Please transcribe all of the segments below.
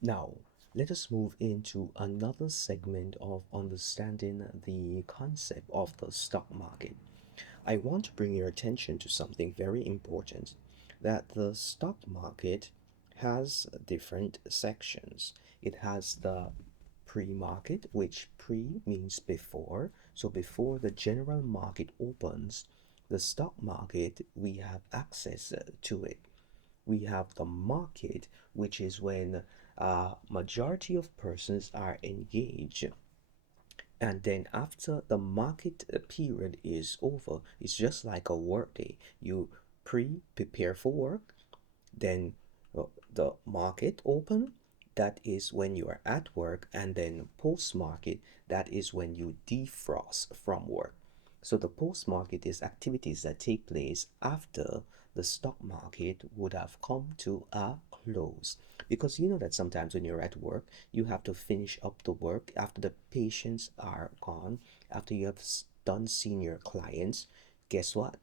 Now, let us move into another segment of understanding the concept of the stock market. I want to bring your attention to something very important, that the stock market has different sections. It has the pre-market, which pre means before. So before the general market opens, the stock market, we have access to it. We have the market, which is when majority of persons are engaged, and then after the market period is over, it's just like a work day. You prepare for work, then the market open, that is when you are at work, and then post market, that is when you defrost from work. So the post market is activities that take place after the stock market would have come to a close, because you know that sometimes when you're at work you have to finish up the work after the patients are gone, after you have done seeing your clients. Guess what?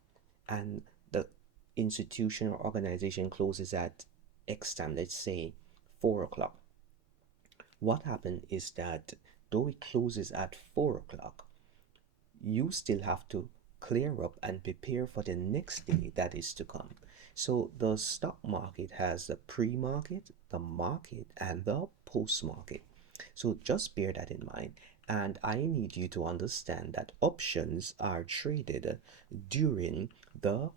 And the institution or organization closes at X time, let's say 4 o'clock. What happened is that though it closes at 4 o'clock, you still have to clear up and prepare for the next day that is to come. So the stock market has the pre-market, the market, and the post-market. So just bear that in mind. And I need you to understand that options are traded during the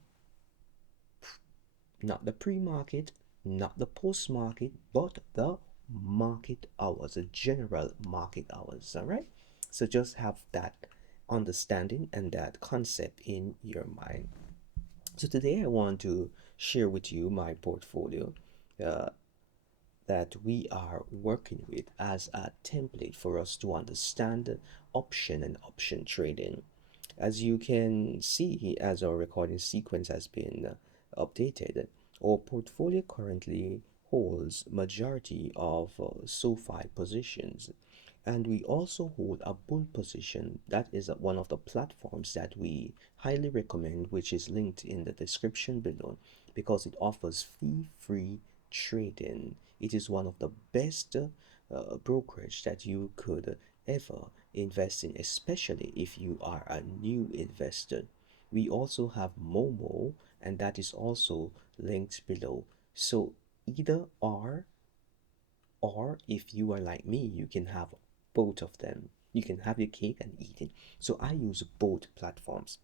not the pre-market, not the post-market, but the market hours, the general market hours. All right. So just have that understanding and that concept in your mind. So today I want to share with you my portfolio uh, that we are working with as a template for us to understand option and option trading. As you can see, as our recording sequence has been updated, our portfolio currently holds majority of SoFi positions, and we also hold a bull position. That is one of the platforms that we highly recommend, which is linked in the description below, because it offers fee-free trading. It is one of the best brokerage that you could ever invest in, especially if you are a new investor. We also have Moomooo, and that is also linked below. So either or if you are like me, you can have both of them. You can have your cake and eat it. So I use both platforms.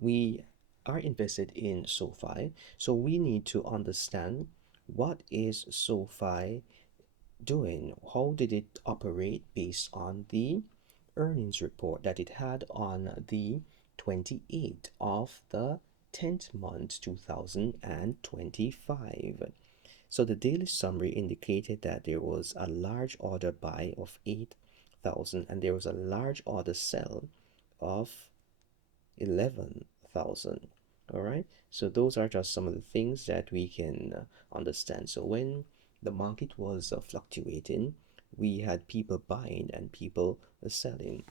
We are invested in SoFi, so we need to understand what is SoFi doing? How did it operate based on the earnings report that it had on the 28th of the 10th month 2025? So the daily summary indicated that there was a large order buy of 8,000 and there was a large order sell of 11,000. All right, so those are just some of the things that we can understand. So when the market was fluctuating, we had people buying and people selling.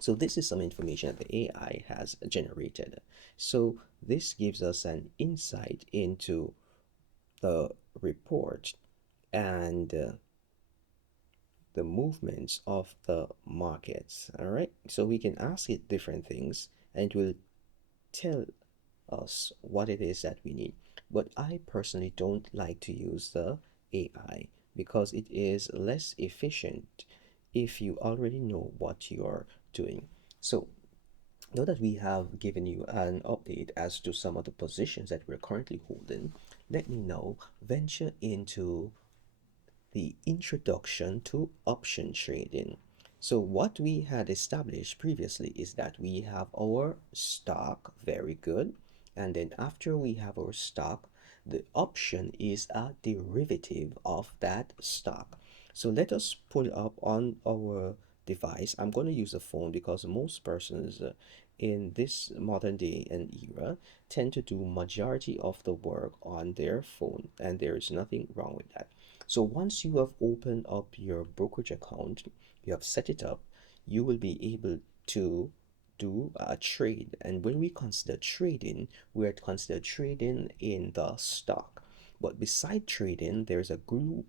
So this is some information that the AI has generated. So this gives us an insight into the report and the movements of the markets. All right, so we can ask it different things and it will tell us what it is that we need. But I personally don't like to use the AI because it is less efficient if you already know what you're doing. So now that we have given you an update as to some of the positions that we're currently holding, let me now venture into the introduction to option trading. So what we had established previously is that we have our stock, very good, and then after we have our stock, the option is a derivative of that stock. So let us pull up on our device. I'm going to use a phone because most persons in this modern day and era tend to do majority of the work on their phone, and there is nothing wrong with that. So once you have opened up your brokerage account, you have set it up, you will be able to do a trade. And when we consider trading, we are to consider trading in the stock. But beside trading, there's a group.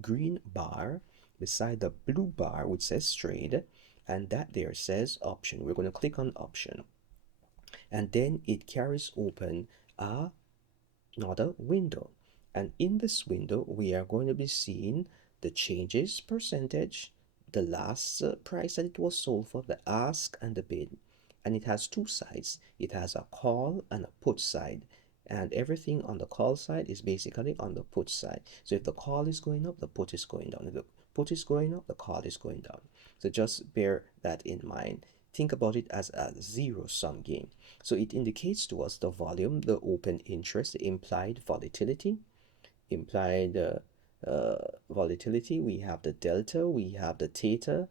green bar beside the blue bar which says trade, and that there says option. We're going to click on option, and then it carries open another window. And in this window, we are going to be seeing the changes percentage, the last price that it was sold for, the ask and the bid. And it has two sides. It has a call and a put side. And everything on the call side is basically on the put side. So if the call is going up, the put is going down. If the put is going up, the call is going down. So just bear that in mind. Think about it as a zero-sum game. So it indicates to us the volume, the open interest, the implied volatility. Implied volatility, we have the delta, we have the theta,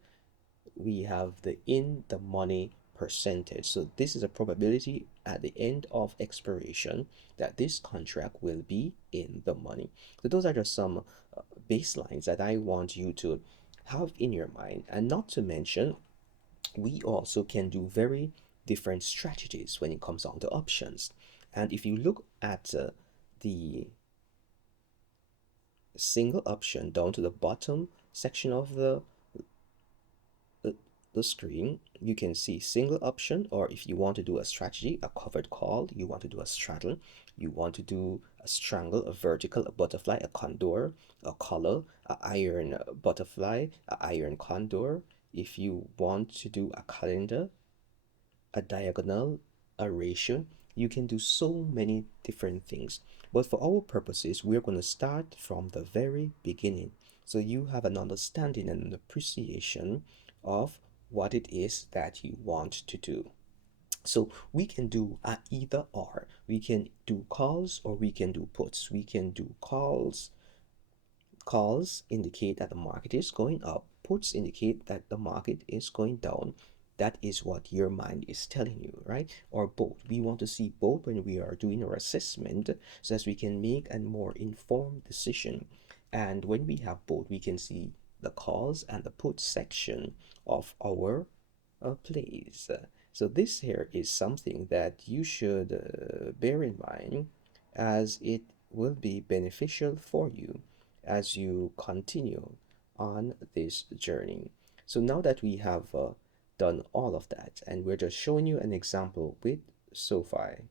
we have the in the money percentage. So this is a probability at the end of expiration that this contract will be in the money. So those are just some baselines that I want you to have in your mind, and not to mention we also can do very different strategies when it comes down to options. And if you look at the single option down to the bottom section of the, the screen, you can see single option, or if you want to do a strategy, a covered call, you want to do a straddle, you want to do a strangle, a vertical, a butterfly, a condor, a collar, a iron butterfly, a iron condor. If you want to do a calendar, a diagonal, a ratio, you can do so many different things. But for our purposes, we're going to start from the very beginning. So you have an understanding and an appreciation of what it is that you want to do. So we can do a either or. We can do calls or we can do puts. We can do calls. Calls indicate that the market is going up. Puts indicate that the market is going down. That is what your mind is telling you, right? Or both. We want to see both when we are doing our assessment so that we can make a more informed decision. And when we have both, we can see the calls and the put section of our plays. So this here is something that you should bear in mind, as it will be beneficial for you as you continue on this journey. So now that we have done all of that, and we're just showing you an example with SoFi,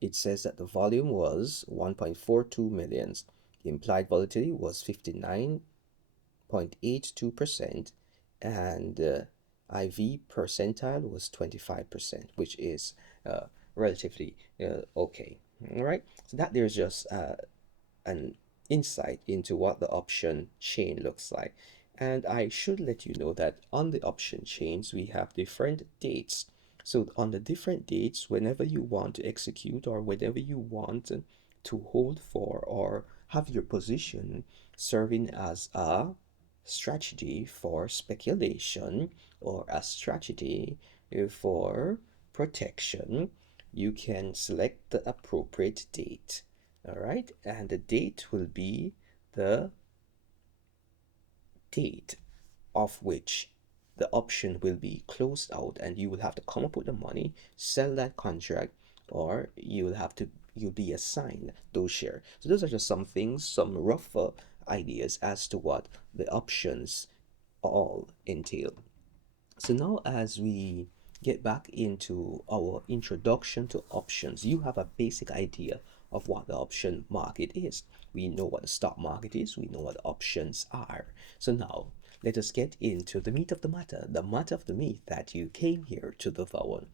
it says that the volume was 1.42 millions. The implied volatility was 59.82%, and IV percentile was 25%, which is relatively okay. All right, so that there's just an insight into what the option chain looks like. And I should let you know that on the option chains, we have different dates. So on the different dates, whenever you want to execute or whenever you want to hold for or have your position serving as a strategy for speculation or a strategy for protection, you can select the appropriate date. All right, and the date will be the date of which the option will be closed out, and you will have to come up with the money, sell that contract, or you'll be assigned those shares. So those are just some things, some rough ideas as to what the options all entail. So now as we get back into our introduction to options, you have a basic idea of what the option market is. We know what the stock market is, we know what options are. So now let us get into the meat of the matter of the meat that you came here to devour.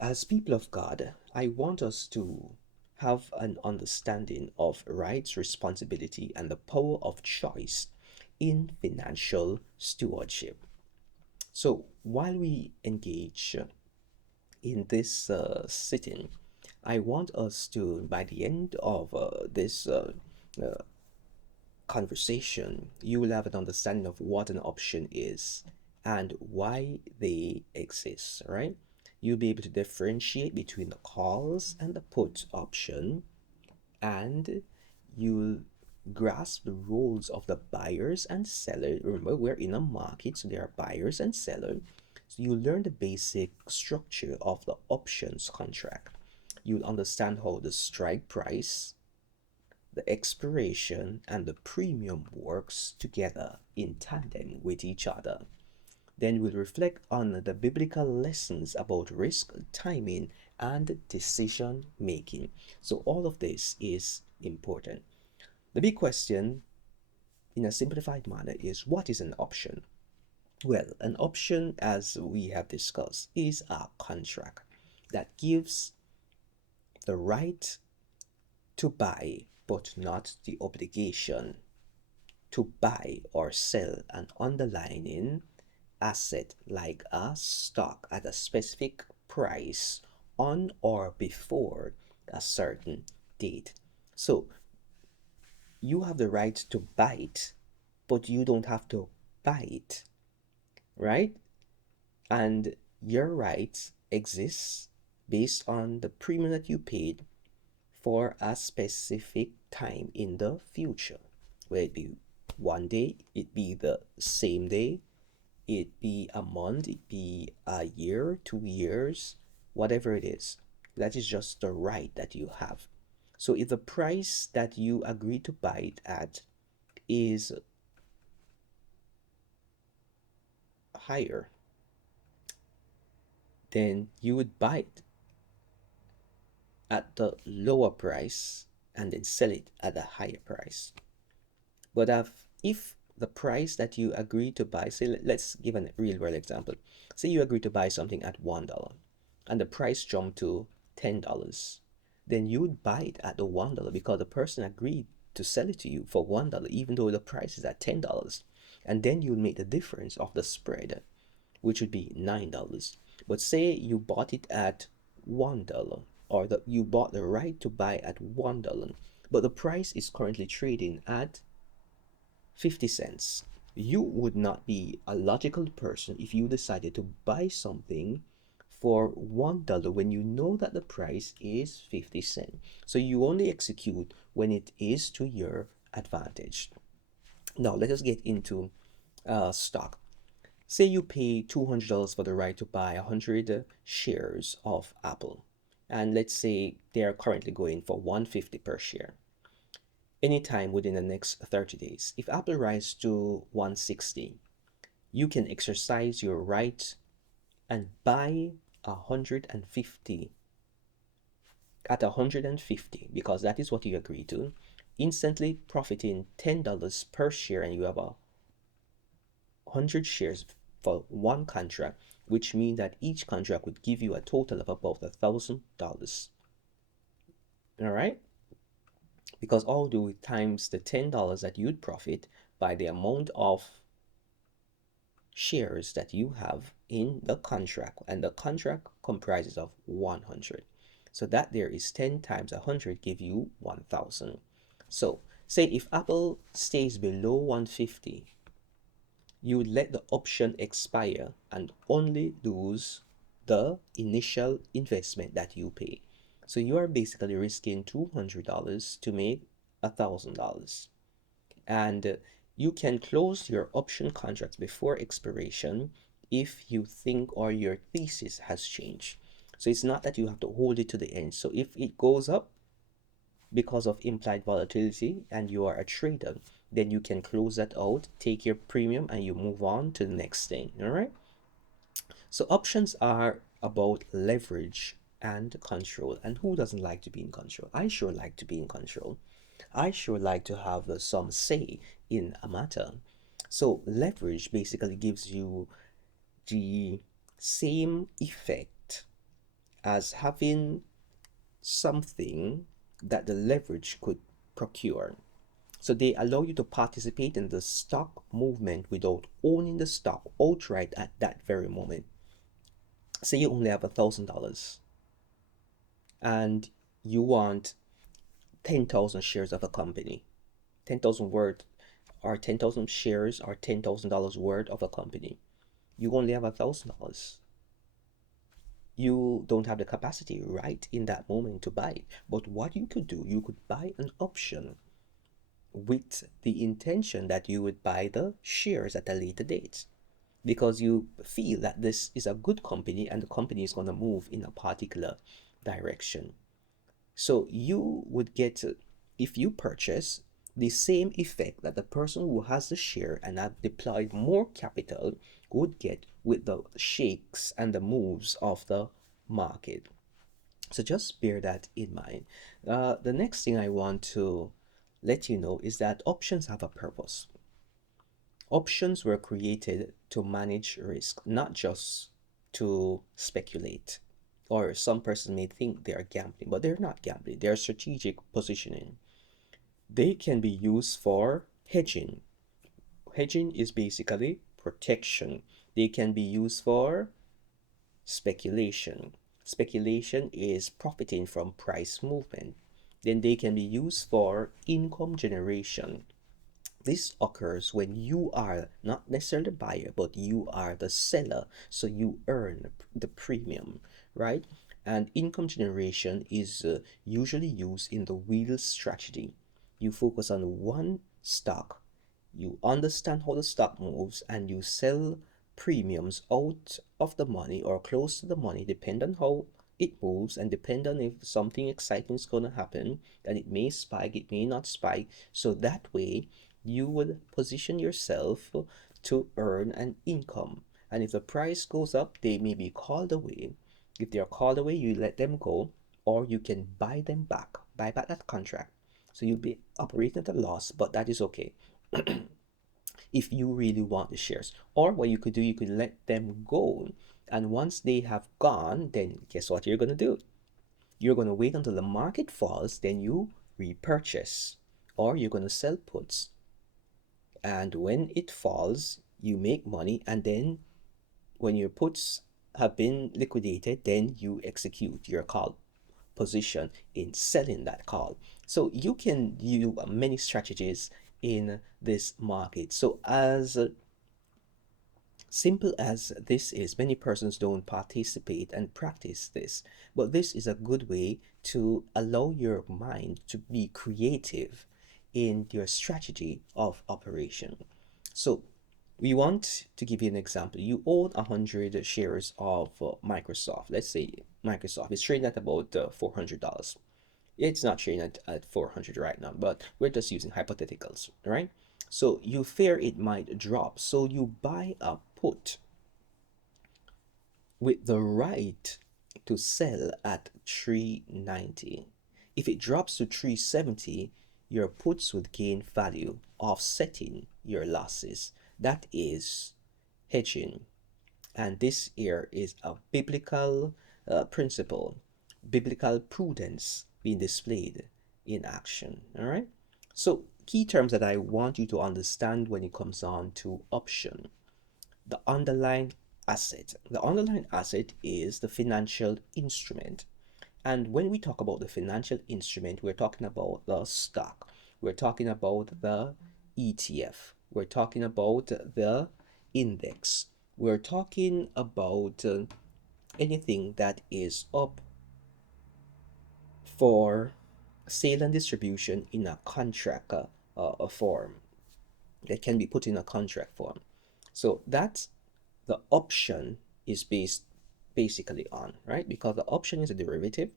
As people of God, I want us to have an understanding of rights, responsibility, and the power of choice in financial stewardship. So while we engage in this sitting, I want us to, by the end of this uh, conversation, you will have an understanding of what an option is and why they exist, right? You'll be able to differentiate between the calls and the put option, and you'll grasp the roles of the buyers and sellers. Remember, we're in a market, so there are buyers and sellers. So you learn the basic structure of the options contract. You'll understand how the strike price the expiration and the premium works together in tandem with each other. Then we'll reflect on the biblical lessons about risk, timing, and decision making. So all of this is important. The big question in a simplified manner is, what is an option? Well, an option, as we have discussed, is a contract that gives the right to buy but not the obligation to buy or sell an underlying asset like a stock at a specific price on or before a certain date. So you have the right to buy it, but you don't have to buy it, right? And your rights exist based on the premium that you paid for a specific time in the future. Will it be one day, it be the same day, it be a month, it be a year, 2 years, whatever it is. That is just the right that you have. So if the price that you agree to buy it at is higher, then you would buy it at the lower price and then sell it at a higher price. But if the price that you agree to buy, say, let's give a real world example. Say you agree to buy something at $1 and the price jumped to $10, then you would buy it at the $1 because the person agreed to sell it to you for $1, even though the price is at $10. And then you would make the difference of the spread, which would be $9. But say you bought it at $1, or that you bought the right to buy at $1, but the price is currently trading at 50 cents. You would not be a logical person if you decided to buy something for $1 when you know that the price is 50 cents. So you only execute when it is to your advantage. Now let us get into stock. Say you pay $200 for the right to buy 100 shares of Apple, and let's say they are currently going for 150 per share. Anytime within the next 30 days, if Apple rises to 160, you can exercise your right and buy 150 at 150 because that is what you agree to, instantly profiting $10 per share, and you have 100 shares for one contract, which means that each contract would give you a total of about $1,000. All right, because all do it times the $10 that you'd profit by the amount of shares that you have in the contract, and the contract comprises of 100. So that there is 10 times 100 give you 1,000. So say if Apple stays below 150, you would let the option expire and only lose the initial investment that you pay. So you are basically risking $200 to make $1,000. And you can close your option contracts before expiration if you think or your thesis has changed. So it's not that you have to hold it to the end. So if it goes up because of implied volatility and you are a trader, then you can close that out, take your premium, and you move on to the next thing. All right. So options are about leverage and control. And who doesn't like to be in control? I sure like to be in control. I sure like to have some say in a matter. So leverage basically gives you the same effect as having something that the leverage could procure. So they allow you to participate in the stock movement without owning the stock outright at that very moment. Say you only have $1,000 and you want 10,000 shares of a company. 10,000 worth or 10,000 shares or $10,000 worth of a company. You only have $1,000. You don't have the capacity right in that moment to buy. But what you could do, you could buy an option with the intention that you would buy the shares at a later date because you feel that this is a good company and the company is going to move in a particular direction. So you would get if you purchase, the same effect that the person who has the share and have deployed more capital would get with the shakes and the moves of the market. So just bear that in mind. The next thing I want to let you know is that options have a purpose. Options were created to manage risk, not just to speculate. Or some person may think they are gambling, but they're not gambling. They're strategic positioning. They can be used for hedging. Hedging is basically protection. They can be used for speculation. Speculation is profiting from price movement. Then they can be used for income generation. This occurs when you are not necessarily the buyer, but you are the seller, so you earn the premium, right? And income generation is usually used in the wheel strategy. You focus on one stock, you understand how the stock moves, and you sell premiums out of the money or close to the money, depending on how it moves and depend on if something exciting is going to happen, and it may spike, it may not spike. So that way you would position yourself to earn an income. And if the price goes up, they may be called away. If they are called away, you let them go, or you can buy them back, buy back that contract. So you'll be operating at a loss, but that is okay if you really want the shares. Or what you could do, you could let them go. And once they have gone, then guess what you're going to do? You're going to wait until the market falls, then you repurchase. Or you're going to sell puts. And when it falls, you make money. And then when your puts have been liquidated, then you execute your call position in selling that call. So you can use many strategies in this market. So as simple as this is, many persons don't participate and practice this, but this is a good way to allow your mind to be creative in your strategy of operation. So we want to give you an example. You own 100 shares of Microsoft. Let's say Microsoft is trading at about $400. It's not trading at 400 right now, but we're just using hypotheticals, right? So you fear it might drop, so you buy a put with the right to sell at 390. If it drops to 370, your puts would gain value, offsetting your losses. That is hedging. And this here is a biblical principle, biblical prudence being displayed in action. All right. So, key terms that I want you to understand when it comes on to option: the underlying asset. The underlying asset is the financial instrument. And when we talk about the financial instrument, we're talking about the stock, we're talking about the ETF, we're talking about the index, we're talking about anything that is up for sale and distribution in a contract form, that can be put in a contract form. So that's the option is based basically on, right? Because the option is a derivative,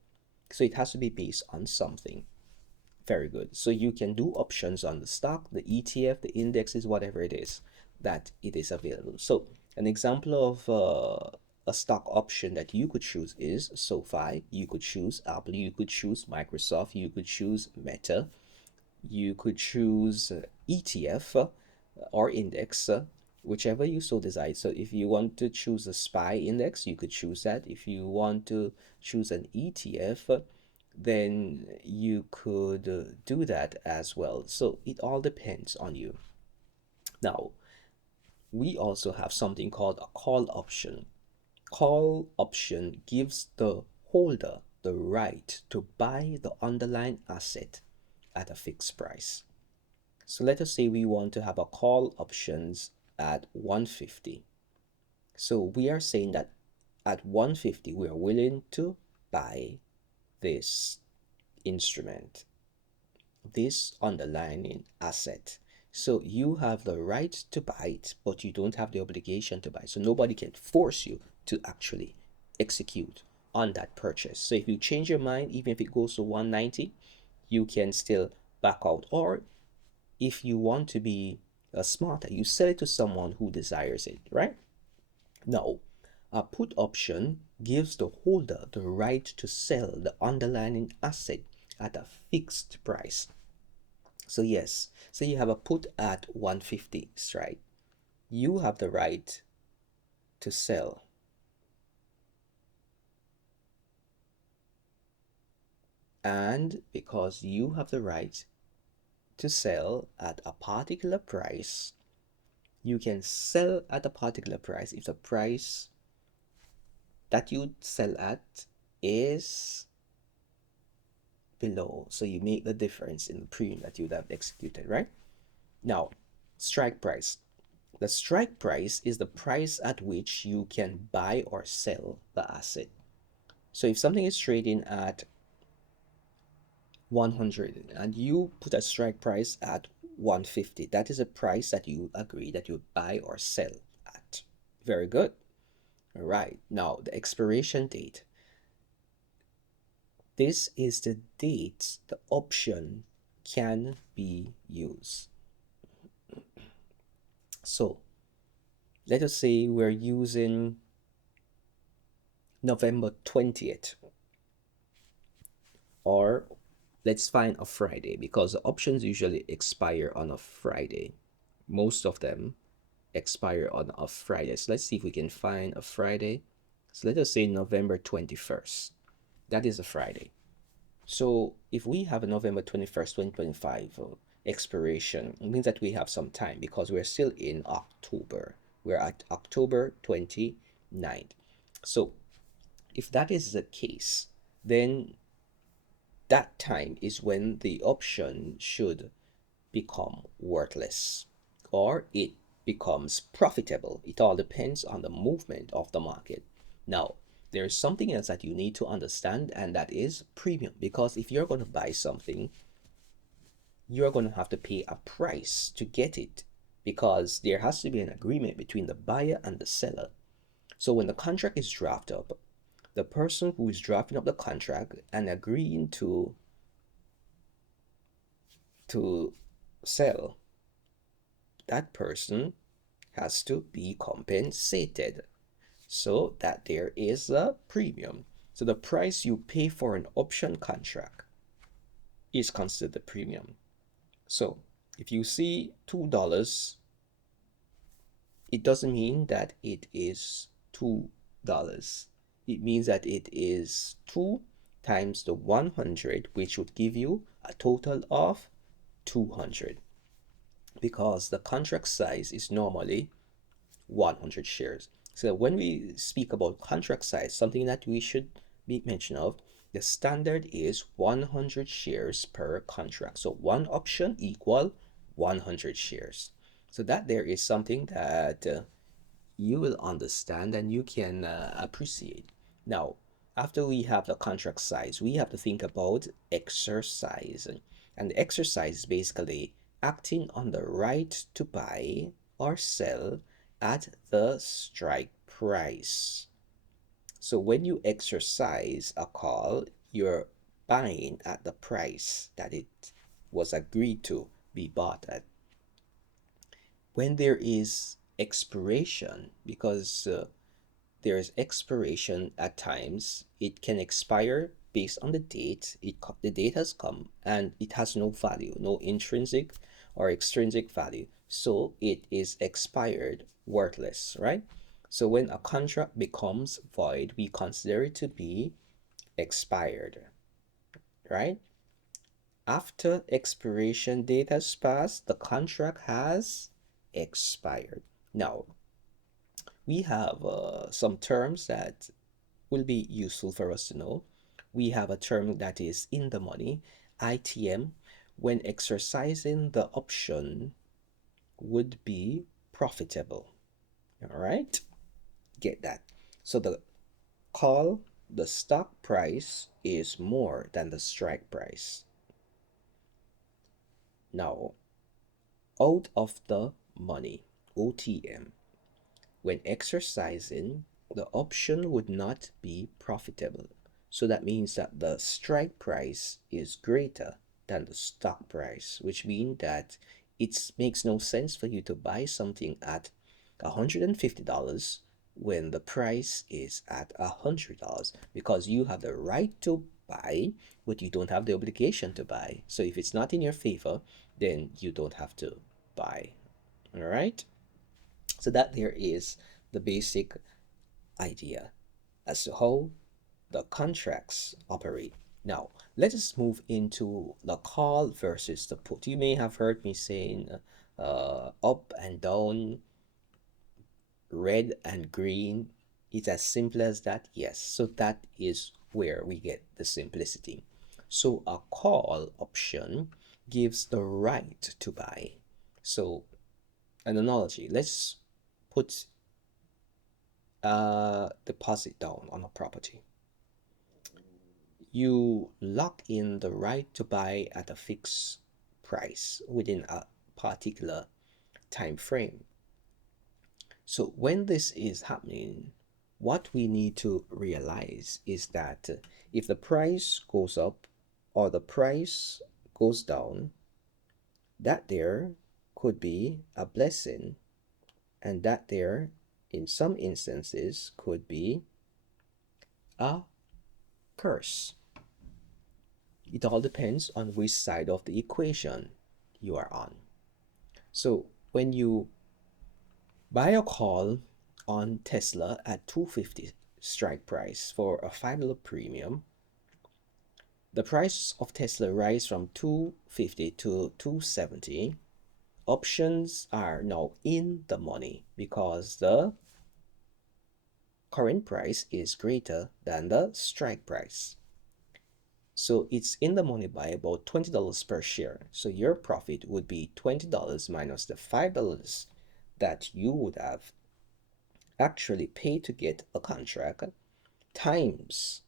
so it has to be based on something. Very good. So you can do options on the stock, the ETF, the indexes, whatever it is that it is available. So an example of a stock option that you could choose is SoFi. You could choose Apple. You could choose Microsoft. You could choose Meta. You could choose ETF or index, whichever you so desire. So if you want to choose a SPY index, you could choose that. If you want to choose an ETF, then you could do that as well. So it all depends on you. Now, we also have something called a call option. Call option gives the holder the right to buy the underlying asset at a fixed price. So let us say we want to have a call options at 150. So we are saying that at 150 we are willing to buy this instrument, this underlying asset. So you have the right to buy it, but you don't have the obligation to buy. So nobody can force you to actually execute on that purchase. So if you change your mind, even if it goes to 190, you can still back out. Or if you want to be smarter, you sell it to someone who desires it, right? Now, a put option gives the holder the right to sell the underlying asset at a fixed price. So yes, say you have a put at 150 strike. You have the right to sell. And because you have the right to sell at a particular price, you can sell at a particular price if the price that you sell at is below. So you make the difference in the premium that you'd have executed, right? Now, strike price. The strike price is the price at which you can buy or sell the asset. So if something is trading at 100 and you put a strike price at 150, that is a price that you agree that you buy or sell at. Very good. All right. Now, the expiration date. This is the date the option can be used. So, let us say we're using November 20th, or let's find a Friday because the options usually expire on a Friday. Most of them expire on a Friday. So let's see if we can find a Friday. So let us say November 21st. That is a Friday. So if we have a November 21st, 2025 expiration, it means that we have some time because we're still in October. We're at October 29th. So if that is the case, then that time is when the option should become worthless or it becomes profitable. It all depends on the movement of the market. Now, there's something else that you need to understand, and that is premium. Because if you're going to buy something, you're going to have to pay a price to get it because there has to be an agreement between the buyer and the seller. So when the contract is drafted up, the person who is drafting up the contract and agreeing to sell, that person has to be compensated so that there is a premium. So the price you pay for an option contract is considered the premium. So if you see $2, it doesn't mean that it is $2. It means that it is 2 times the 100, which would give you a total of 200 because the contract size is normally 100 shares. So when we speak about contract size, something that we should be mention of, the standard is 100 shares per contract. So one option equal 100 shares. So that there is something that you will understand and you can appreciate. Now, after we have the contract size, we have to think about exercise. And the exercise is basically acting on the right to buy or sell at the strike price. So when you exercise a call, you're buying at the price that it was agreed to be bought at. When there is expiration, because there is expiration at times, it can expire based on the date. The date has come and it has no value, no intrinsic or extrinsic value. So it is expired, worthless, right? So when a contract becomes void, we consider it to be expired, right? After expiration date has passed, the contract has expired. Now, we have some terms that will be useful for us to know. We have a term that is in the money, ITM, when exercising the option would be profitable. All right, get that. So the stock price is more than the strike price. Now, out of the money, OTM, when exercising, the option would not be profitable. So that means that the strike price is greater than the stock price, which means that it makes no sense for you to buy something at $150 when the price is at $100 because you have the right to buy, but you don't have the obligation to buy. So if it's not in your favor, then you don't have to buy. All right? So that there is the basic idea as to how the contracts operate. Now, let us move into the call versus the put. You may have heard me saying up and down, red and green. It's as simple as that, yes. So that is where we get the simplicity. So a call option gives the right to buy. So an analogy, let's put a deposit down on a property. You lock in the right to buy at a fixed price within a particular time frame. So when this is happening, what we need to realize is that if the price goes up or the price goes down, that there could be a blessing, and that there in some instances could be a curse. It all depends on which side of the equation you are on. So when you buy a call on Tesla at 250 strike price for a $5 premium, the price of Tesla rise from 250 to 270. Options are now in the money because the current price is greater than the strike price. So it's in the money by about $20 per share. So your profit would be $20 minus the $5 that you would have actually paid to get a contract times.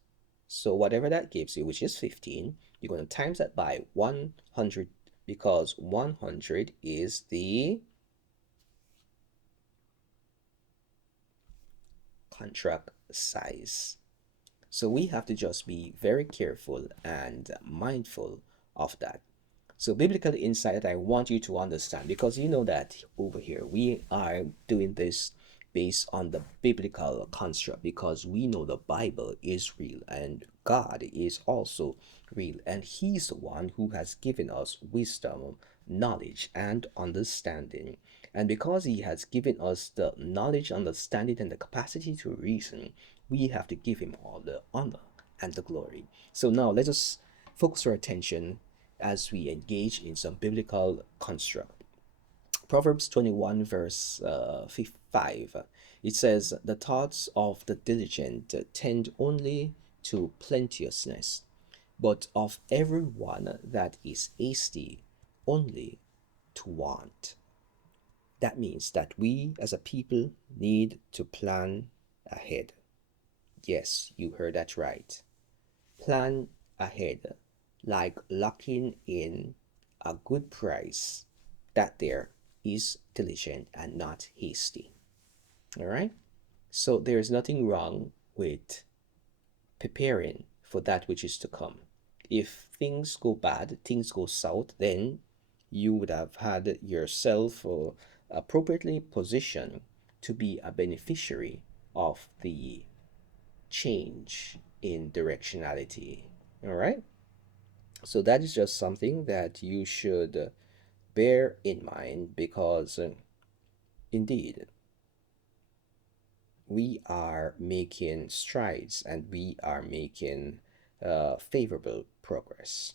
So whatever that gives you, which is 15, you're going to times that by 100 because 100 is the contract size. So we have to just be very careful and mindful of that. So biblical insight that I want you to understand, because you know that over here we are doing this based on the biblical construct, because we know the Bible is real and God is also real, and He's the one who has given us wisdom, knowledge, and understanding. And because He has given us the knowledge, understanding, and the capacity to reason, we have to give Him all the honor and the glory. So now let us focus our attention as we engage in some biblical construct. Proverbs 21, verse 5, it says, "The thoughts of the diligent tend only to plenteousness, but of everyone that is hasty, only to want." That means that we as a people need to plan ahead. Yes, you heard that right. Plan ahead, like locking in a good price that there is diligent and not hasty. All right? So there is nothing wrong with preparing for that which is to come. If things go bad, things go south, then you would have had yourself appropriately positioned to be a beneficiary of the change in directionality. All right? So that is just something that you should bear in mind, because indeed we are making strides and we are making favorable progress.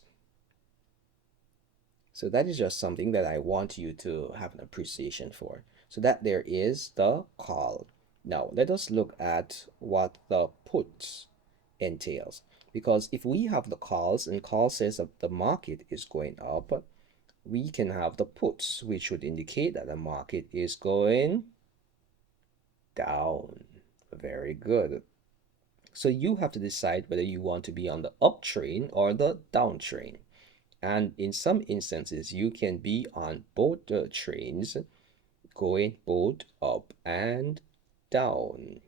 So that is just something that I want you to have an appreciation for. So that there is the call. Now let us look at what the put entails. Because if we have the calls and call says that the market is going up, we can have the puts, which would indicate that the market is going down. Very good. So you have to decide whether you want to be on the up train or the down train. And in some instances, you can be on both the trains, going both up and down.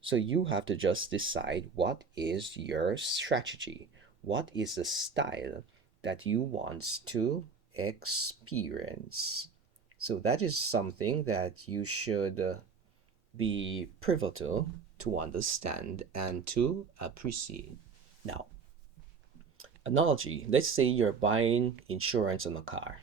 So you have to just decide what is your strategy, what is the style that you want to experience. So that is something that you should be pivotal to understand and to appreciate. Now, analogy, let's say you're buying insurance on a car.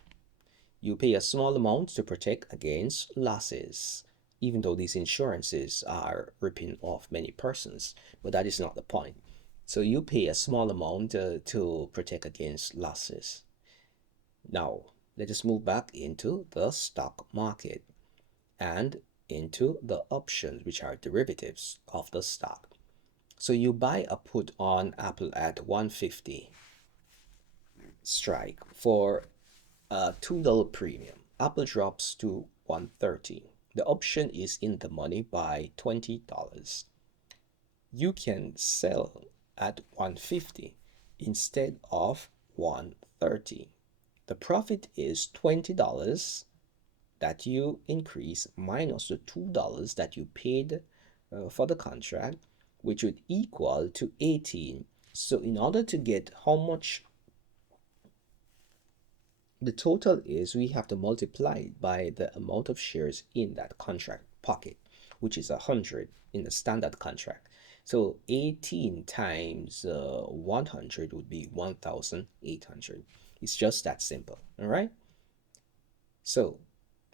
You pay a small amount to protect against losses, even though these insurances are ripping off many persons, but that is not the point. So you pay a small amount to protect against losses. Now, let us move back into the stock market and into the options, which are derivatives of the stock. So you buy a put on Apple at 150 strike for a $2 premium. Apple drops to 130. The option is in the money by $20. You can sell at 150 instead of 130. The profit is $20 that you increase minus the $2 that you paid for the contract, which would equal to 18. So in order to get how much the total is, we have to multiply it by the amount of shares in that contract pocket, which is 100 in the standard contract. So 18 times 100 would be 1,800. It's just that simple. All right. So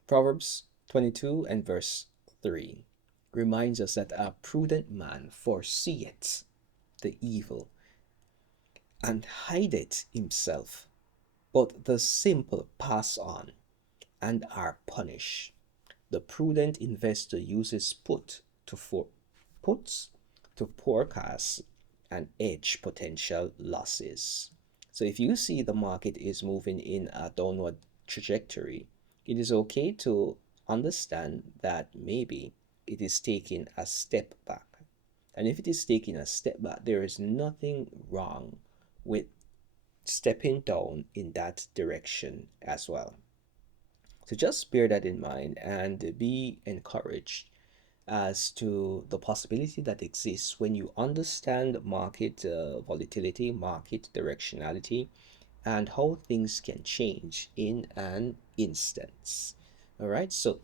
Proverbs 22 and verse 3 reminds us that a prudent man foreseeth the evil and hideth himself, but the simple pass on and are punished. The prudent investor uses puts to forecast and edge potential losses. So if you see the market is moving in a downward trajectory, it is okay to understand that maybe it is taking a step back. And if it is taking a step back, there is nothing wrong with stepping down in that direction as well. So just bear that in mind and be encouraged as to the possibility that exists when you understand market volatility, market directionality, and how things can change in an instance. All right, so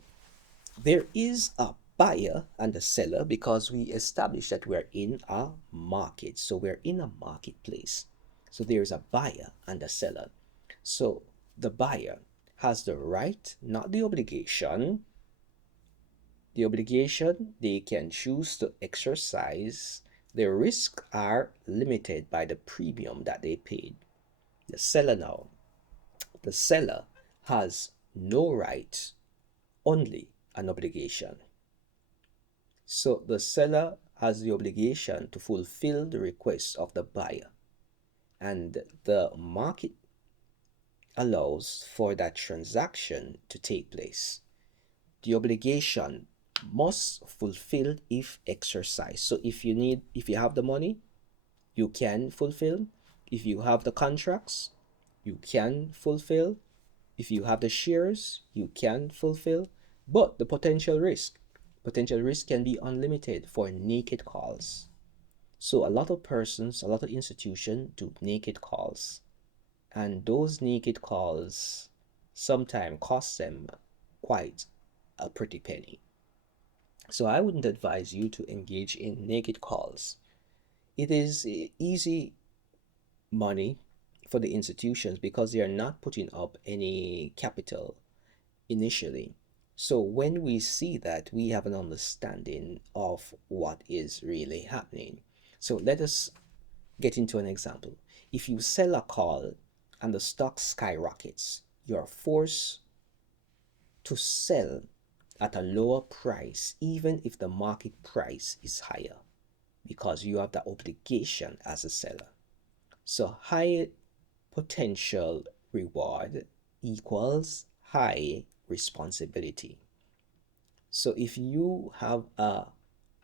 there is a buyer and a seller because we established that we're in a market. So we're in a marketplace. So there's a buyer and a seller. So the buyer has the right, not the obligation. The obligation they can choose to exercise. Their risks are limited by the premium that they paid. The seller now, the seller has no right, only an obligation. So the seller has the obligation to fulfill the request of the buyer, and the market allows for that transaction to take place. The obligation must fulfill if exercised. So if you have the money, you can fulfill. If you have the contracts, you can fulfill. If you have the shares, you can fulfill. But the potential risk can be unlimited for naked calls. So a lot of persons, a lot of institutions do naked calls, and those naked calls sometimes cost them quite a pretty penny. So I wouldn't advise you to engage in naked calls. It is easy money for the institutions because they are not putting up any capital initially. So when we see that, we have an understanding of what is really happening. So let us get into an example. If you sell a call and the stock skyrockets, you're forced to sell at a lower price, even if the market price is higher, because you have the obligation as a seller. So high potential reward equals high responsibility. So if you have a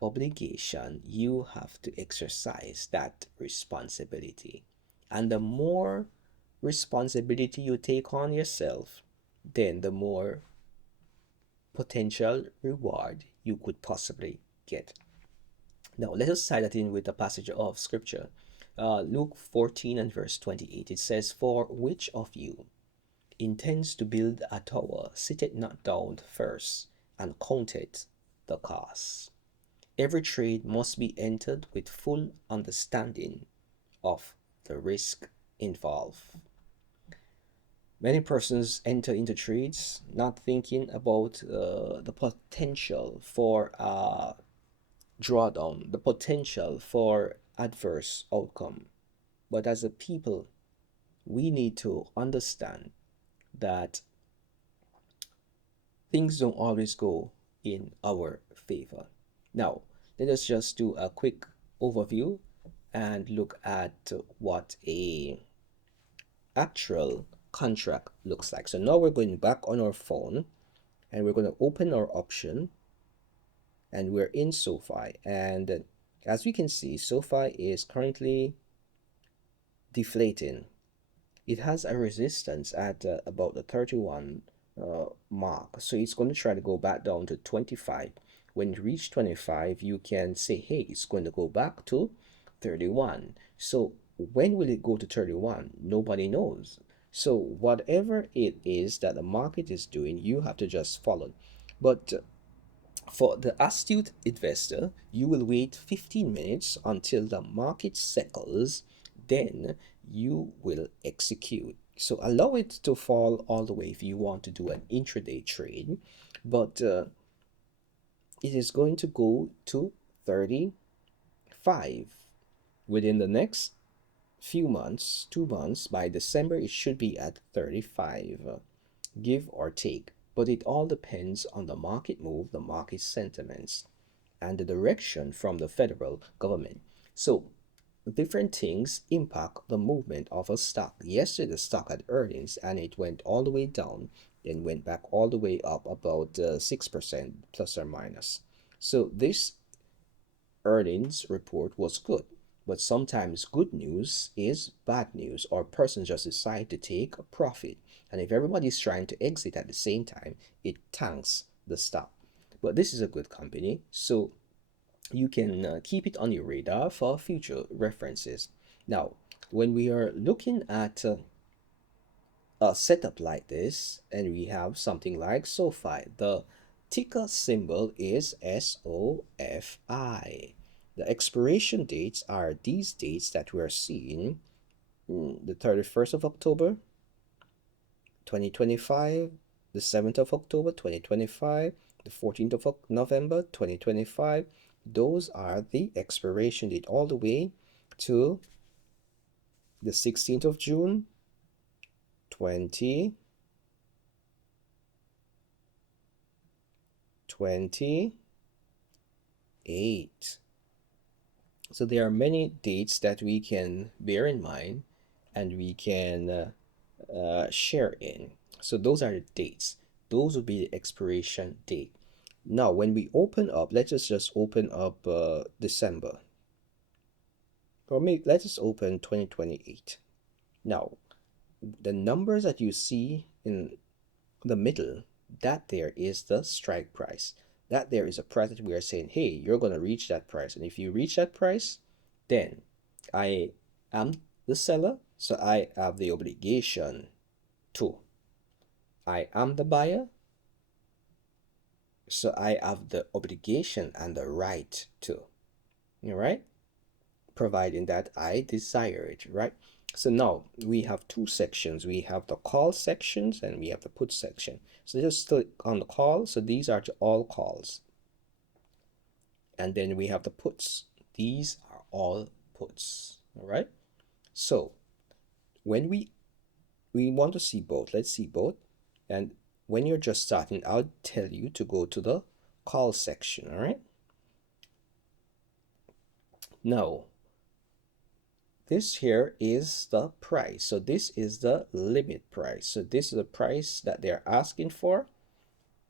obligation, you have to exercise that responsibility. And the more responsibility you take on yourself, then the more potential reward you could possibly get. Now, let us tie that in with a passage of scripture. Luke 14 and verse 28, it says, "For which of you intends to build a tower, sitteth not down first, and counteth the cost." Every trade must be entered with full understanding of the risk involved. Many persons enter into trades not thinking about the potential for drawdown, the potential for adverse outcome. But as a people, we need to understand that things don't always go in our favor. Now, let us just do a quick overview and look at what a actual contract looks like. So now we're going back on our phone and we're going to open our option, and we're in SoFi, and as we can see, SoFi is currently deflating. It has a resistance at about the 31 mark, so it's going to try to go back down to 25. When you reach 25, you can say, hey, it's going to go back to 31. So when will it go to 31? Nobody knows. So whatever it is that the market is doing, you have to just follow. But for the astute investor, you will wait 15 minutes until the market settles, then you will execute. So allow it to fall all the way if you want to do an intraday trade, but it is going to go to 35 within the next few months, 2 months. By December, it should be at 35, give or take. But it all depends on the market move, the market sentiments, and the direction from the federal government. So different things impact the movement of a stock. Yesterday, the stock had earnings and it went all the way down, then went back all the way up about 6% plus or minus. So this earnings report was good. But sometimes good news is bad news, or persons just decide to take a profit. And if everybody's trying to exit at the same time, it tanks the stock. But this is a good company, so you can keep it on your radar for future references. Now, when we are looking at a setup like this, and we have something like SoFi, the ticker symbol is SOFI. The expiration dates are these dates that we are seeing: the 31st of October 2025, the 7th of October 2025, the 14th of November 2025. Those are the expiration date all the way to the 16th of June 2028. So there are many dates that we can bear in mind and we can share in. So those are the dates. Those will be the expiration date. Now, when we open up, let us just open up December. Or maybe let us open 2028. Now, the numbers that you see in the middle, that there is the strike price. That there is a price that we are saying, hey, you're going to reach that price. And if you reach that price, then I am the seller, so I have the obligation to. I am the buyer, so I have the obligation and the right to. All right? Providing that I desire it, right? So now we have two sections. We have the call sections and we have the put section. So just click on the call. So these are to all calls. And then we have the puts. These are all puts. All right. So when we want to see both, let's see both. And when you're just starting, I'll tell you to go to the call section. All right. Now, this here is the price. So this is the limit price. So this is the price that they're asking for.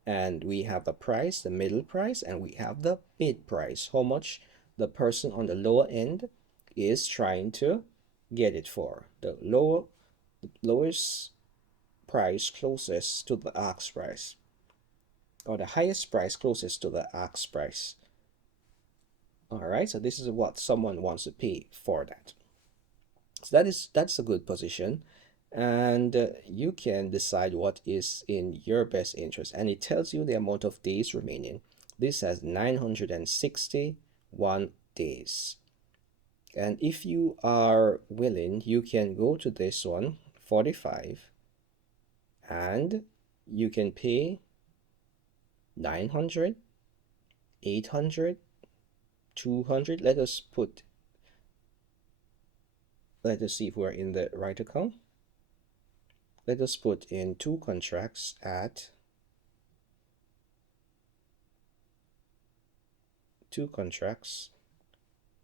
And we have the price, the middle price, and we have the bid price. How much the person on the lower end is trying to get it for. The lowest price closest to the ask price, or the highest price closest to the ask price. All right, so this is what someone wants to pay for that. So that's a good position, and you can decide what is in your best interest, and it tells you the amount of days remaining. This has 961 days. And if you are willing, you can go to this one, 45, and you can pay 900, 800, 200. Let us see if we're in the right account. Let us put in two contracts,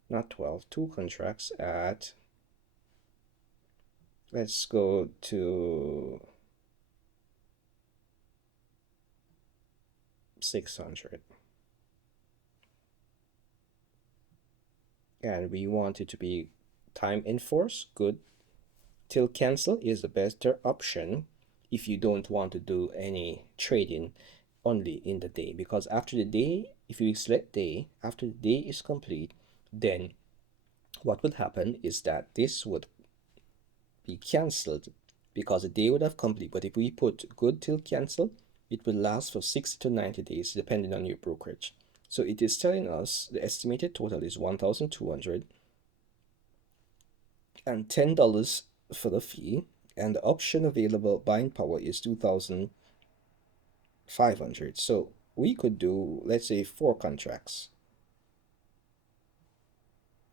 not 12, two contracts at, let's go to 600. And we want it to be time enforced, good. Till cancel is the better option if you don't want to do any trading only in the day, because after the day, if you select day, after the day is complete, then what would happen is that this would be cancelled because the day would have complete. But if we put good till cancel, it will last for 60 to 90 days depending on your brokerage. So it is telling us the estimated total is 1,200 and $10 for the fee, and the option available buying power is 2,500. So we could do, let's say, four contracts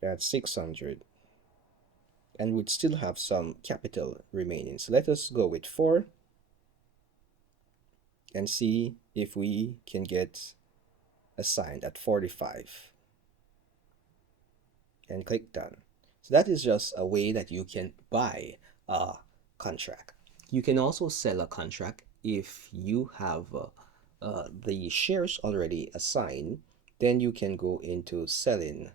at 600 and would still have some capital remaining. So let us go with four and see if we can get assigned at 45 and click done. So that is just a way that you can buy a contract. You can also sell a contract if you have the shares already assigned. Then you can go into selling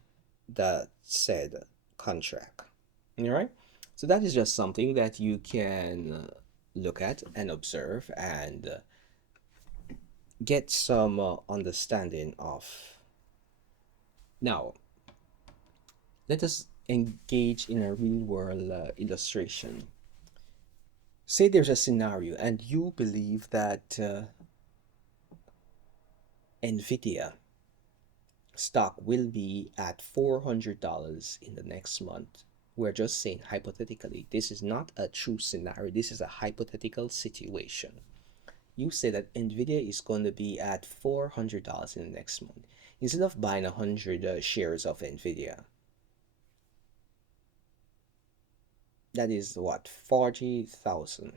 the said contract. All right. So that is just something that you can look at and observe and get some understanding of. Now, let us engage in a real world illustration. Say there's a scenario and you believe that Nvidia stock will be at $400 in the next month. We're just saying hypothetically. This is not a true scenario. This is a hypothetical situation. You say that Nvidia is going to be at $400 in the next month. Instead of buying 100 shares of Nvidia, that is what, 40,000.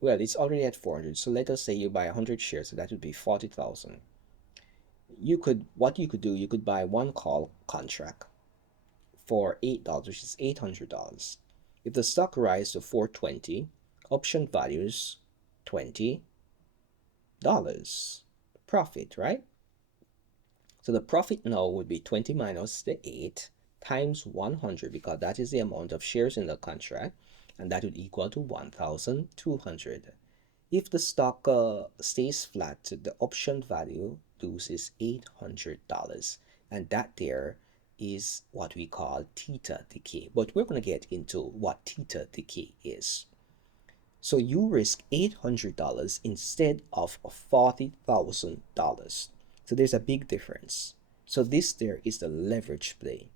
Well, it's already at 400, so let us say you buy 100 shares, so that would be 40,000. What you could do, you could buy one call contract for $8, which is $800. If the stock rises to 420, option values $20 profit, right? So the profit now would be 20 minus the 8 times 100, because that is the amount of shares in the contract, and that would equal to 1,200. If the stock stays flat, the option value loses $800, and that there is what we call theta decay. But we're going to get into what theta decay is. So you risk $800 instead of $40,000. So there's a big difference. So this there is the leverage play,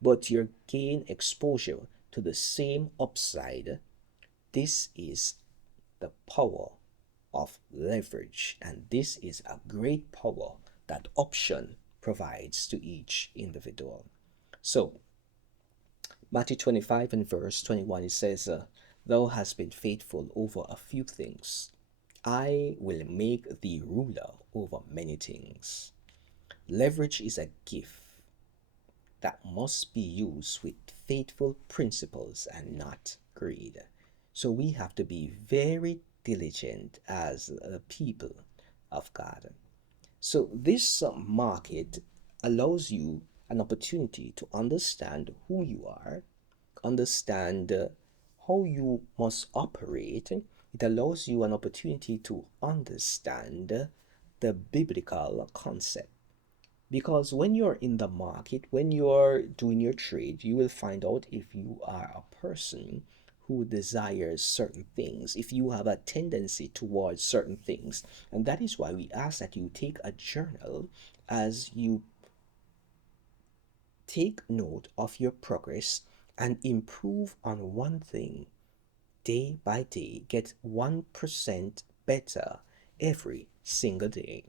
but you're gain exposure to the same upside. This is the power of leverage, and this is a great power that option provides to each individual. So Matthew 25 and verse 21, it says, thou hast been faithful over a few things, I will make thee ruler over many things. Leverage is a gift that must be used with faithful principles and not greed. So we have to be very diligent as the people of God. So this market allows you an opportunity to understand who you are, understand how you must operate. It allows you an opportunity to understand the biblical concept. Because when you're in the market, when you're doing your trade, you will find out if you are a person who desires certain things, if you have a tendency towards certain things. And that is why we ask that you take a journal as you take note of your progress and improve on one thing day by day. Get 1% better every single day.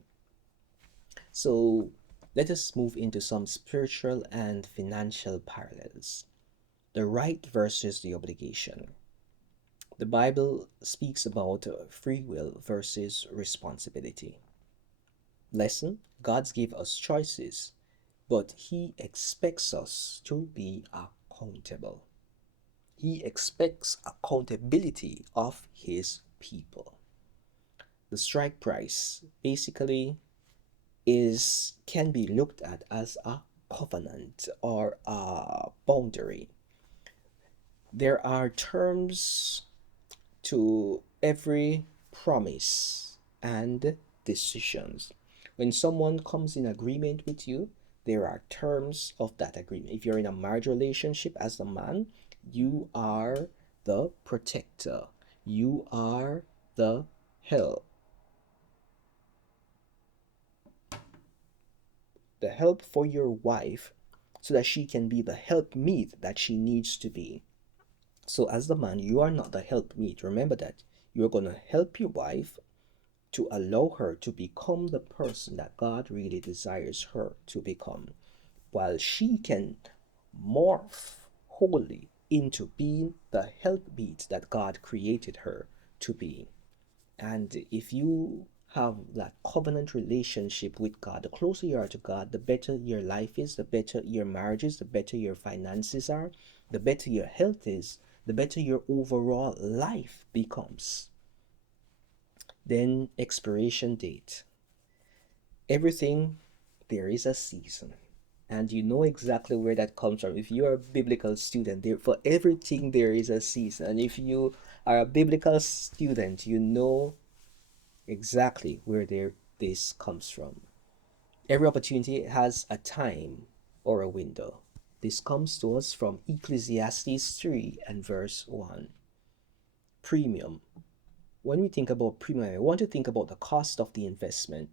So let us move into some spiritual and financial parallels. The right versus the obligation. The Bible speaks about free will versus responsibility. Lesson: God's give us choices, but He expects us to be accountable. He expects accountability of His people. The strike price basically is can be looked at as a covenant or a boundary. There are terms to every promise and decisions. When someone comes in agreement with you, there are terms of that agreement. If you're in a marriage relationship as the man, you are the protector. You are the help. The help for your wife so that she can be the helpmeet that she needs to be. So, as the man, you are not the helpmeet. Remember that. You're going to help your wife to allow her to become the person that God really desires her to become, while she can morph wholly into being the helpmeet that God created her to be. And if you have that covenant relationship with God, the closer you are to God, the better your life is, the better your marriage is, the better your finances are, the better your health is, the better your overall life becomes. Then, expiration date. Everything, there is a season. And you know exactly where that comes from. If you're a biblical student, there for everything there is a season. And if you are a biblical student, you know exactly where this comes from. Every opportunity has a time or a window. This comes to us from Ecclesiastes 3 and verse 1. Premium. When we think about premium, I want to think about the cost of the investment.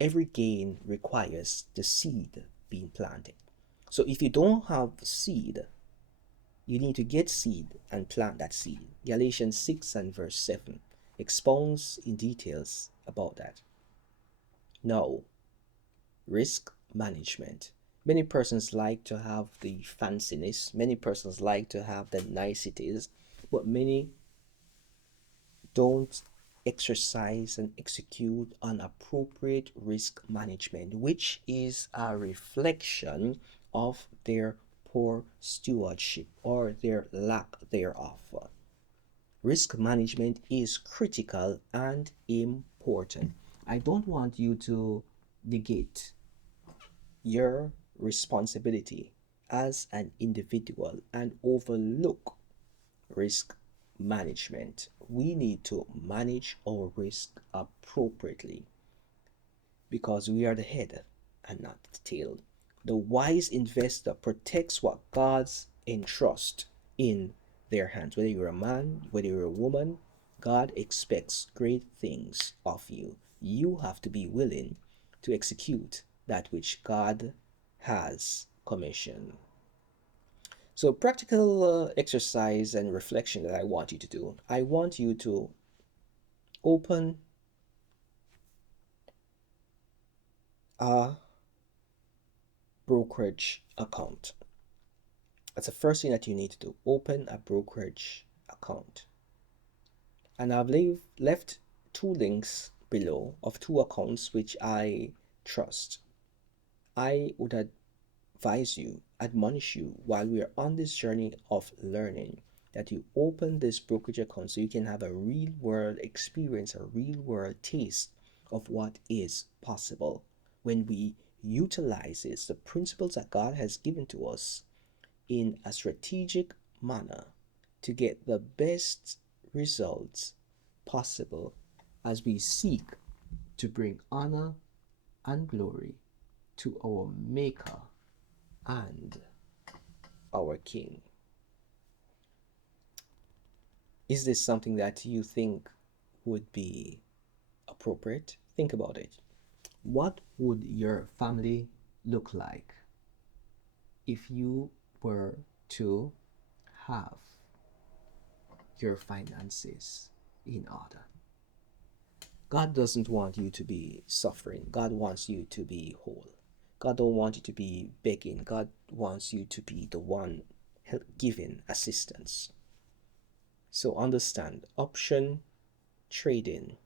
Every gain requires the seed being planted. So if you don't have seed, you need to get seed and plant that seed. Galatians 6 and verse 7 expounds in details about that. Now, risk management. Many persons like to have the fanciness, many persons like to have the niceties, but many don't exercise and execute on appropriate risk management, which is a reflection of their poor stewardship or their lack thereof. Risk management is critical and important. I don't want you to negate your responsibility as an individual and overlook risk management. We need to manage our risk appropriately because we are the head and not the tail. The wise investor protects what God's entrust in their hands. Whether you're a man, whether you're a woman, God expects great things of you. You have to be willing to execute that which God has commissioned. So, practical exercise and reflection that I want you to do. I want you to open a brokerage account. That's the first thing that you need to do. Open a brokerage account. And I've left two links below of two accounts which I trust. I would advise you, admonish you while we are on this journey of learning that you open this brokerage account so you can have a real world experience, a real world taste of what is possible when we utilizes the principles that God has given to us in a strategic manner to get the best results possible as we seek to bring honor and glory to our Maker and our King. Is this something that you think would be appropriate? Think about it. What would your family look like if you were to have your finances in order? God doesn't want you to be suffering. God wants you to be whole. God don't want you to be begging. God wants you to be the one giving assistance. So understand, option trading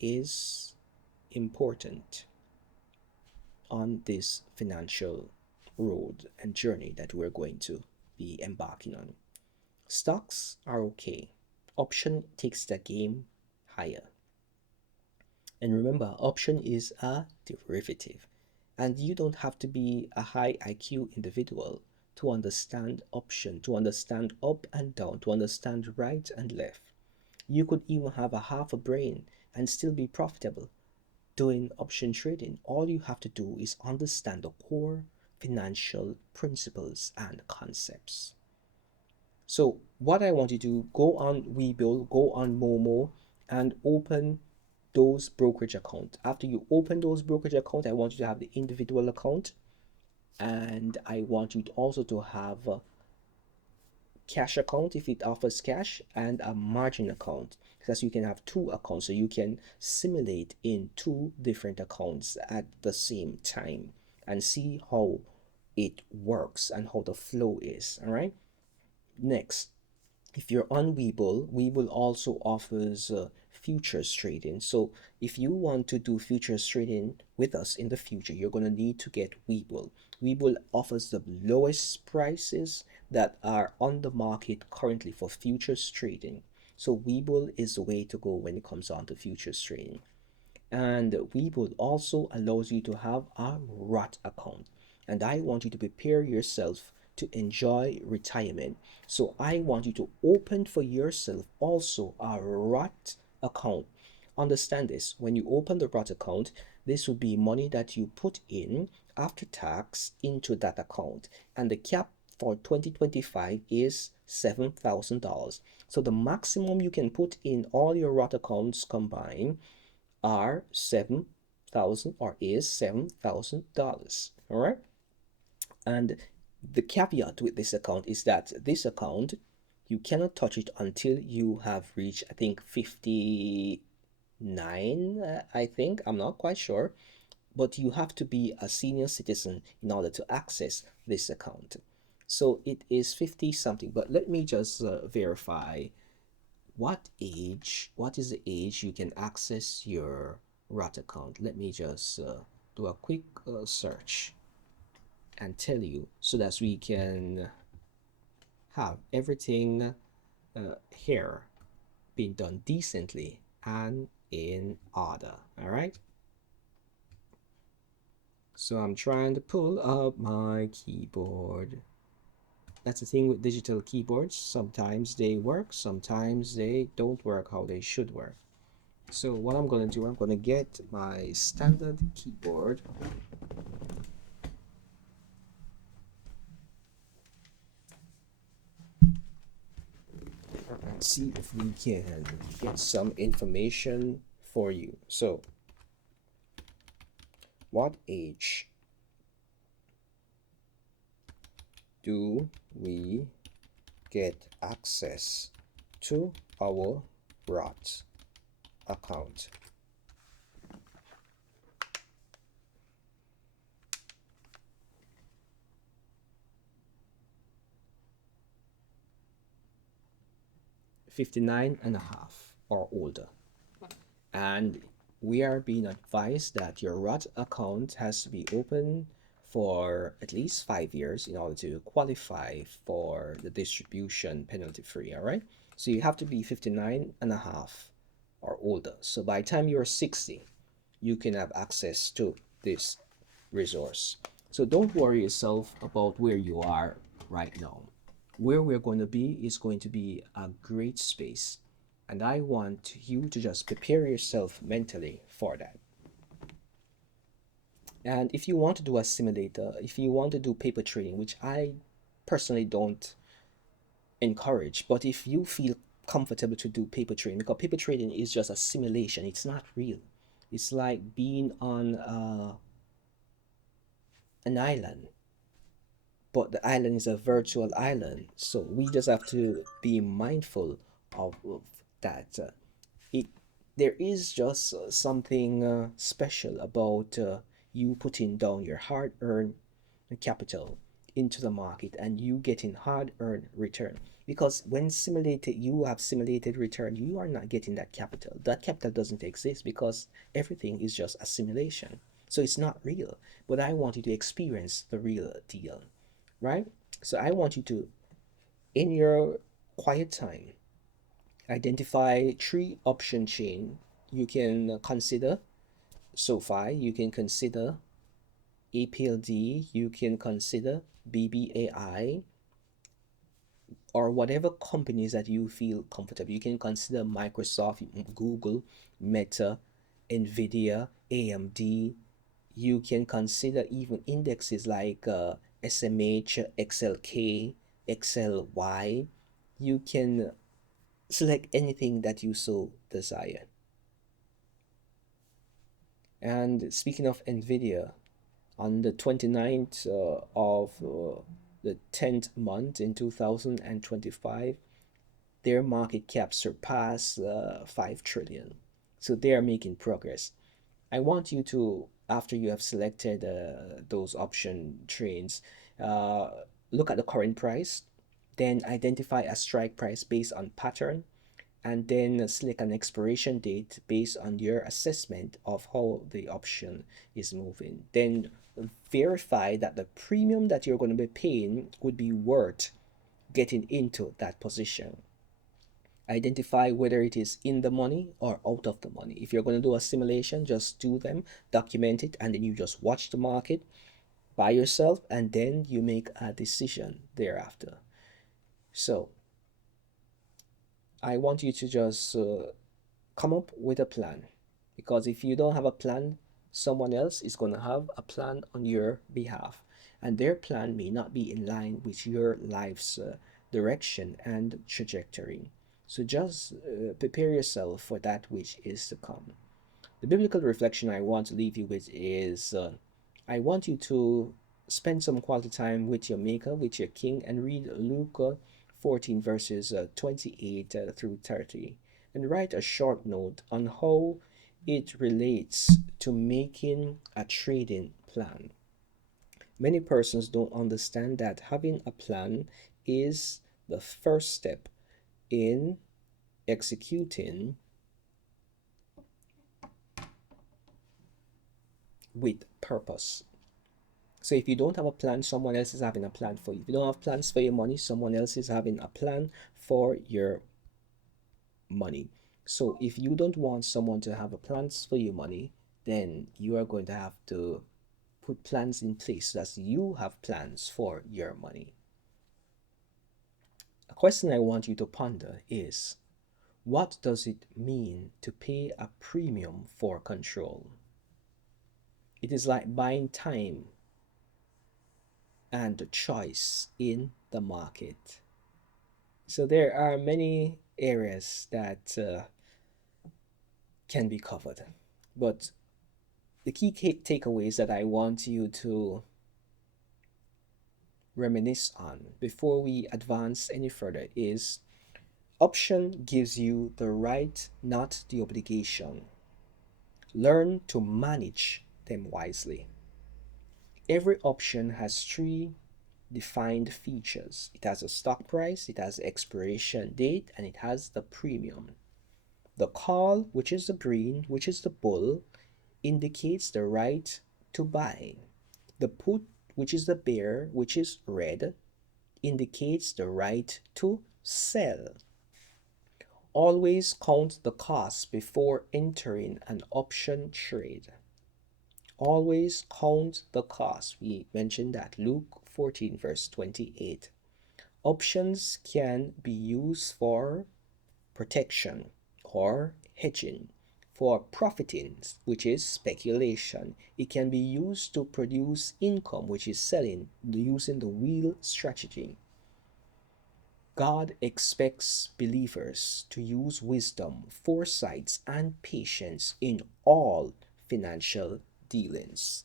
is important on this financial road and journey that we're going to be embarking on. Stocks are okay. Option takes the game higher. And remember, option is a derivative. And you don't have to be a high IQ individual to understand option, to understand up and down, to understand right and left. You could even have a half a brain and still be profitable doing option trading. All you have to do is understand the core financial principles and concepts. So what I want you to do, go on Webull, go on Moomooo, and open those brokerage accounts. After you open those brokerage accounts, I want you to have the individual account, and I want you to also to have a cash account if it offers cash, and a margin account, because you can have two accounts, so you can simulate in two different accounts at the same time and see how it works and how the flow is. All right. Next, if you're on Webull, Webull also offers futures trading. So if you want to do futures trading with us in the future, you're going to need to get Webull. Webull offers the lowest prices that are on the market currently for futures trading. So Webull is the way to go when it comes on to futures trading. And Webull also allows you to have a ROT account. And I want you to prepare yourself to enjoy retirement. So I want you to open for yourself also a ROT account. Understand this, when you open the ROT account, this would be money that you put in after tax into that account. And the cap for 2025 is $7,000. So the maximum you can put in all your ROT accounts combined are 7,000 or is $7,000. All right. And the caveat with this account is that this account, you cannot touch it until you have reached, I think, 59. I think, I'm not quite sure, but you have to be a senior citizen in order to access this account. So it is 50 something, but let me just verify what is the age you can access your ROT account. Let me just do a quick search and tell you, so that we can have everything here being done decently and in order. All right, so I'm trying to pull up my keyboard. That's the thing with digital keyboards, sometimes they work, sometimes they don't work how they should work. So what I'm going to do, I'm going to get my standard keyboard. And see if we can get some information for you. So, what age do we get access to our ROT account? $59.5 or older. And we are being advised that your ROT account has to be open for at least 5 years in order to qualify for the distribution penalty free. All right, so you have to be 59.5 or older. So by the time you're 60, you can have access to this resource. So don't worry yourself about where you are right now. Where we're going to be is going to be a great space, and I want you to just prepare yourself mentally for that. And if you want to do a simulator, if you want to do paper trading, which I personally don't encourage, but if you feel comfortable to do paper trading, because paper trading is just a simulation, it's not real. It's like being on an island, but the island is a virtual island. So we just have to be mindful of that. It There is just something special about you putting down your hard-earned capital into the market and you getting hard-earned return. Because when simulated, you have simulated return, you are not getting that capital. That capital doesn't exist because everything is just a simulation. So it's not real. But I want you to experience the real deal, right? So I want you to, in your quiet time, identify three option chain you can consider. SoFi, you can consider APLD, you can consider BBAI, or whatever companies that you feel comfortable. You can consider Microsoft, Google, Meta, Nvidia, AMD. You can consider even indexes like SMH, XLK, XLY. You can select anything that you so desire. And speaking of Nvidia, on the 29th of the 10th month in 2025, their market cap surpassed 5 trillion. So they are making progress. I want you to, after you have selected those option trades, uh, look at the current price, then identify a strike price based on pattern, and then select an expiration date based on your assessment of how the option is moving. Then verify that the premium that you're going to be paying would be worth getting into that position. Identify whether it is in the money or out of the money. If you're going to do a simulation, just do them, document it, and then you just watch the market by yourself, and then you make a decision thereafter. So I want you to just come up with a plan, because if you don't have a plan, someone else is going to have a plan on your behalf, and their plan may not be in line with your life's direction and trajectory. So just prepare yourself for that which is to come. The biblical reflection I want to leave you with is I want you to spend some quality time with your Maker, with your King, and read Luke 14, verses 28 through 30, and write a short note on how it relates to making a trading plan. Many persons don't understand that having a plan is the first step in executing with purpose. So if you don't have a plan, someone else is having a plan for you. If you don't have plans for your money, someone else is having a plan for your money. So if you don't want someone to have a plans for your money, then you are going to have to put plans in place so that you have plans for your money. A question I want you to ponder is, what does it mean to pay a premium for control? It is like buying time and choice in the market. So there are many areas that can be covered, but the key takeaways that I want you to reminisce on before we advance any further is: option gives you the right, not the obligation. Learn to manage them wisely. Every option has three defined features. It has a stock price, it has expiration date, and it has the premium. The call, which is the green, which is the bull, indicates the right to buy. The put, which is the bear, which is red, indicates the right to sell. Always count the cost before entering an option trade. Always count the cost. We mentioned that Luke 14, verse 28. Options can be used for protection or hedging. for profiting, which is speculation. It can be used to produce income, which is selling, using the wheel strategy. God expects believers to use wisdom, foresight, and patience in all financial dealings.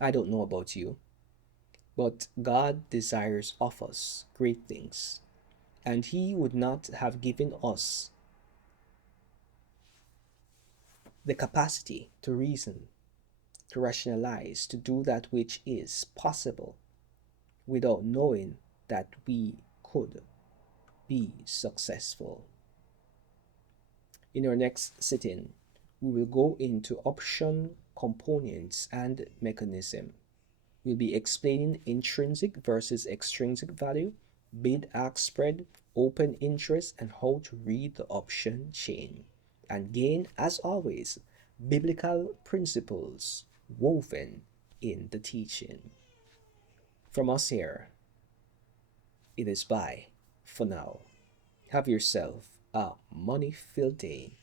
I don't know about you, but God desires of us great things, and He would not have given us the capacity to reason, to rationalize, to do that which is possible without knowing that we could be successful. In our next sitting, we will go into option components and mechanism. We'll be explaining intrinsic versus extrinsic value, bid-ask spread, open interest, and how to read the option chain. And gain, as always, biblical principles woven in the teaching. From us here, it is bye for now. Have yourself a money filled day,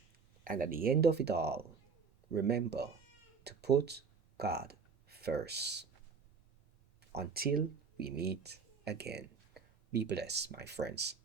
and at the end of it all, remember to put God first. Until we meet again, be blessed, my friends.